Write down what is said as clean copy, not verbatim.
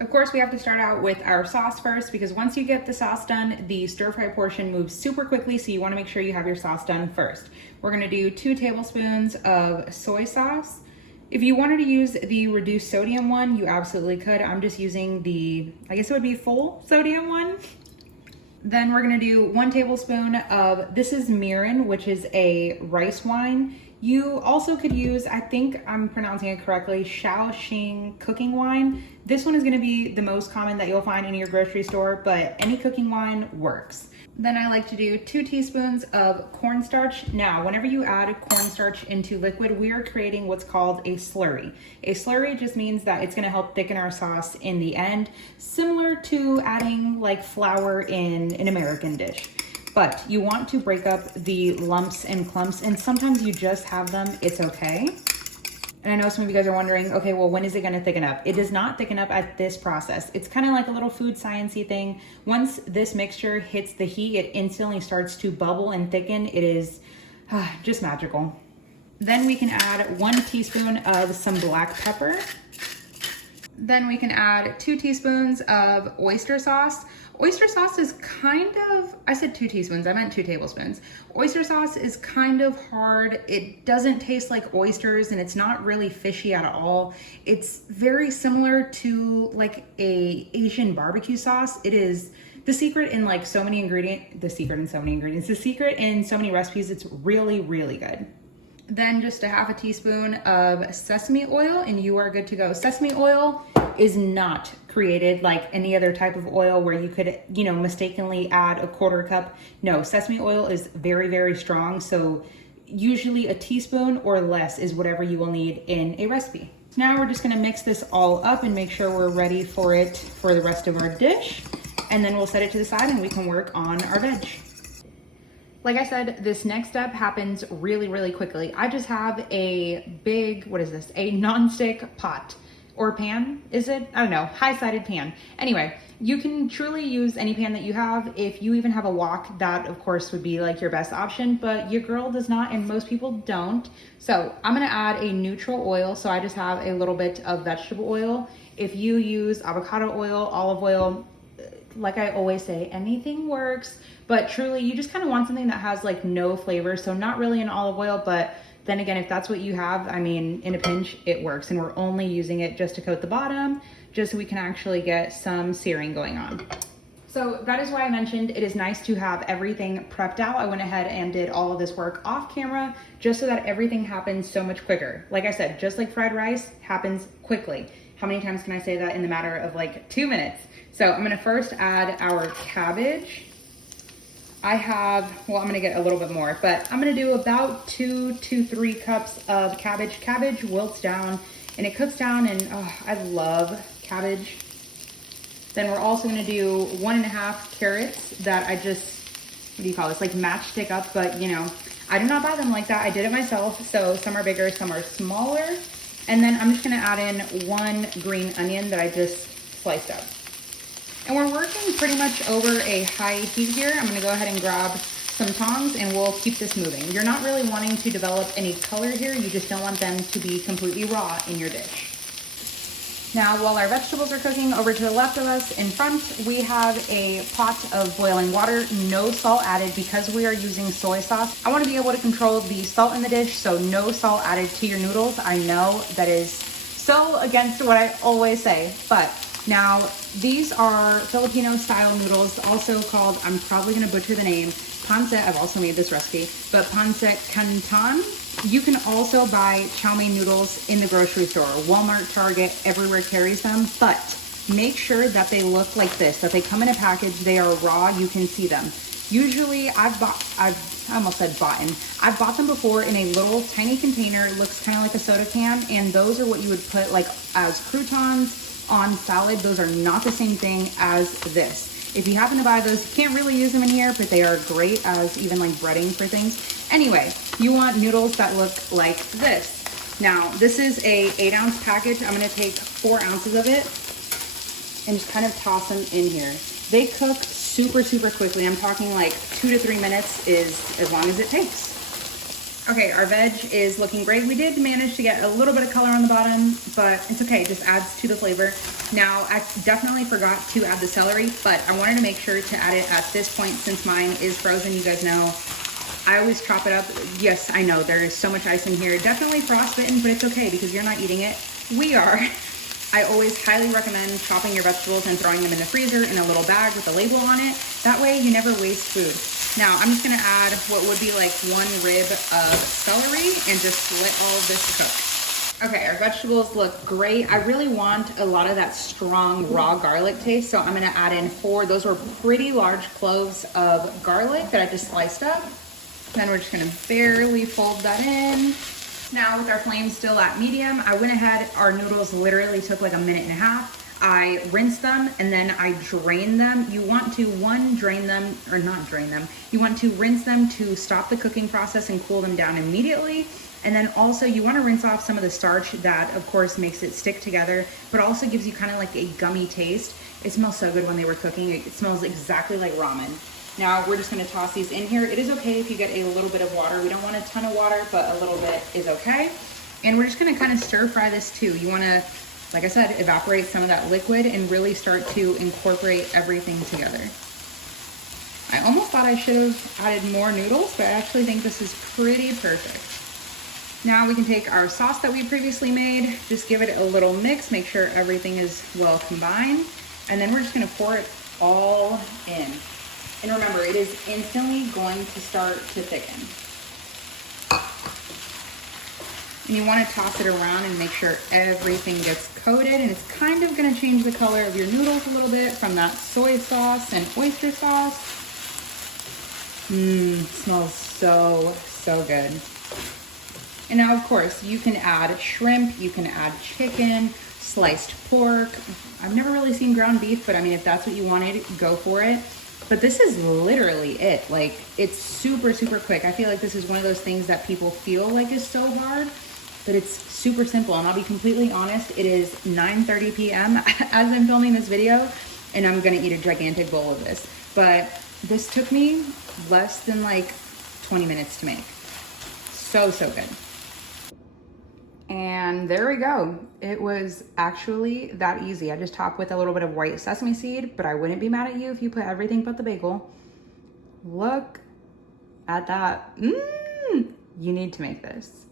Of course, we have to start out with our sauce first because once you get the sauce done, the stir fry portion moves super quickly, so you want to make sure you have your sauce done first. We're going to do 2 tablespoons of soy sauce. If you wanted to use the reduced sodium one, you absolutely could. I'm just using the, I guess it would be full sodium one. Then we're gonna do 1 tablespoon of, this is mirin, which is a rice wine. You also could use, I think I'm pronouncing it correctly, Chowmein cooking wine. This one is gonna be the most common that you'll find in your grocery store, but any cooking wine works. Then I like to do 2 teaspoons of cornstarch. Now, whenever you add cornstarch into liquid, we are creating what's called a slurry. A slurry just means that it's gonna help thicken our sauce in the end, similar to adding like flour in an American dish. But you want to break up the lumps and clumps, and sometimes you just have them, it's okay. And I know some of you guys are wondering, okay, well, when is it gonna thicken up? It does not thicken up at this process. It's kind of like a little food sciencey thing. Once this mixture hits the heat, it instantly starts to bubble and thicken. It is just magical. Then we can add 1 teaspoon of some black pepper. Then we can add 2 teaspoons of oyster sauce. Oyster sauce is kind of, I said 2 teaspoons, I meant 2 tablespoons. Oyster sauce is kind of hard. It doesn't taste like oysters and it's not really fishy at all. It's very similar to like a Asian barbecue sauce. It is the secret in like so many ingredients, the secret in so many recipes. It's really, really good. Then just a half a teaspoon of sesame oil and you are good to go. Sesame oil is not created like any other type of oil where you could, you know, mistakenly add a 1/4 cup. No, sesame oil is very, very strong. So usually a teaspoon or less is whatever you will need in a recipe. Now we're just gonna mix this all up and make sure we're ready for it for the rest of our dish. And then we'll set it to the side and we can work on our veg. Like I said, this next step happens really, really quickly. I just have a big, what is this? A nonstick pot or pan, is it? I don't know, high-sided pan. Anyway, you can truly use any pan that you have. If you even have a wok, that of course would be like your best option, but your girl does not and most people don't. So I'm gonna add a neutral oil. So I just have a little bit of vegetable oil. If you use avocado oil, olive oil, like I always say, anything works, but truly you just kind of want something that has like no flavor. So not really an olive oil, but then again, if that's what you have, I mean, in a pinch, it works. And we're only using it just to coat the bottom, just so we can actually get some searing going on. So that is why I mentioned it is nice to have everything prepped out. I went ahead and did all of this work off camera, just so that everything happens so much quicker. Like I said, just like fried rice happens quickly. How many times can I say that in the matter of like 2 minutes? So I'm gonna first add our cabbage. I have, well, I'm gonna get a little bit more, but I'm gonna do about 2 to 3 cups of cabbage. Cabbage wilts down and it cooks down, and oh, I love cabbage. Then we're also gonna do 1.5 carrots that I just, what do you call this? Like matchstick up, but you know, I do not buy them like that. I did it myself. So some are bigger, some are smaller. And then I'm just gonna add in 1 green onion that I just sliced up. And we're working pretty much over a high heat here. I'm gonna go ahead and grab some tongs and we'll keep this moving. You're not really wanting to develop any color here. You just don't want them to be completely raw in your dish. Now, while our vegetables are cooking, over to the left of us in front, we have a pot of boiling water, no salt added because we are using soy sauce. I wanna be able to control the salt in the dish, so no salt added to your noodles. I know that is so against what I always say, but now, these are Filipino style noodles, also called, I'm probably gonna butcher the name, pancit. I've also made this recipe, but pancit canton. You can also buy Chowmein noodles in the grocery store. Walmart, Target, everywhere carries them, but make sure that they look like this, that they come in a package, they are raw, you can see them. Usually I almost said bought I've bought them before in a little tiny container. It looks kind of like a soda can, and those are what you would put like as croutons on salad. Those are not the same thing as this. If you happen to buy those, you can't really use them in here, but they are great as even like breading for things. Anyway, you want noodles that look like this. Now, this is a 8-ounce package. I'm gonna take 4 ounces of it and just kind of toss them in here. They cook super, super quickly. I'm talking like 2 to 3 minutes is as long as it takes. Okay, our veg is looking great. We did manage to get a little bit of color on the bottom, but it's okay, it just adds to the flavor. Now, I definitely forgot to add the celery, but I wanted to make sure to add it at this point since mine is frozen. You guys know, I always chop it up. Yes, I know, there is so much ice in here. Definitely frostbitten, but it's okay because you're not eating it. We are. I always highly recommend chopping your vegetables and throwing them in the freezer in a little bag with a label on it. That way you never waste food. Now I'm just gonna add what would be like 1 rib of celery and just let all of this cook. Okay, our vegetables look great. I really want a lot of that strong raw garlic taste, so I'm gonna add in 4, those were pretty large cloves of garlic that I just sliced up. Then we're just gonna barely fold that in. Now with our flame still at medium, I went ahead, our noodles literally took like 1.5 minutes. I rinsed them and then I drained them. You want to drain them, or not drain them. You want to rinse them to stop the cooking process and cool them down immediately. And then also you want to rinse off some of the starch that of course makes it stick together, but also gives you kind of like a gummy taste. It smells so good when they were cooking. It smells exactly like ramen. Now we're just gonna toss these in here. It is okay if you get a little bit of water. We don't want a ton of water, but a little bit is okay. And we're just gonna kind of stir fry this too. You wanna, like I said, evaporate some of that liquid and really start to incorporate everything together. I almost thought I should have added more noodles, but I actually think this is pretty perfect. Now we can take our sauce that we previously made, just give it a little mix, make sure everything is well combined, and then we're just gonna pour it all in. And remember, it is instantly going to start to thicken. And you want to toss it around and make sure everything gets coated, and it's kind of going to change the color of your noodles a little bit from that soy sauce and oyster sauce. Smells so, so good. And now, of course, you can add shrimp, you can add chicken, sliced pork. I've never really seen ground beef, but I mean, if that's what you wanted, go for it. But this is literally it. Like, it's super, super quick. I feel like this is one of those things that people feel like is so hard, but it's super simple. And I'll be completely honest, it is 9:30 p.m. as I'm filming this video, and I'm gonna eat a gigantic bowl of this. But this took me less than like 20 minutes to make. So, so good. And there we go. It was actually that easy. I just topped with a little bit of white sesame seed, but I wouldn't be mad at you if you put everything but the bagel. Look at that. You need to make this.